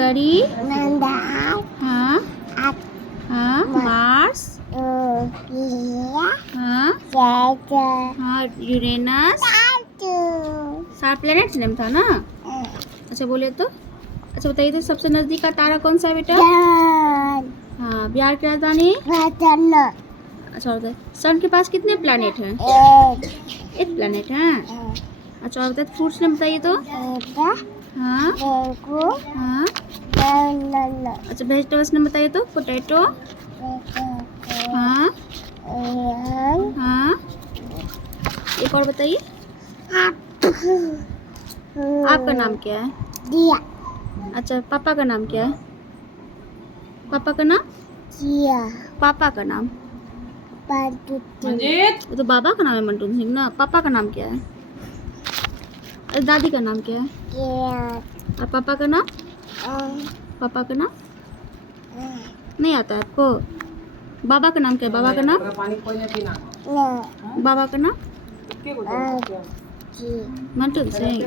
Mercury. हाँ हाँ Mars. हाँ हाँ यूरेनस. 7 प्लेनेट नेम था ना. अच्छा बोले तो. अच्छा बताइए तो सबसे नजदीक का तारा कौन सा है बेटा. हाँ बिहार की राजधानी. अच्छा बताइए सन के पास कितने प्लैनेट हैं. 8 प्लैनेट हैं. अच्छा और बताइए फ्रूट्स नेम बताइए तो. हाँ हाँ. अच्छा वेजिटेबल्स नेम बताइए तो. पोटैटो. हाँ हाँ. एक और बताइए. आपका नाम क्या है. अच्छा पापा का नाम क्या है. पापा का नाम. पापा का नाम. वो तो बाबा का नाम है मंटू सिंह ना. पापा का नाम क्या है. अरे दादी का नाम क्या है. और पापा का नाम. पापा का नाम नहीं आता है आपको. बाबा का नाम क्या है. बाबा का नाम. बाबा का नाम मंटू सिंह.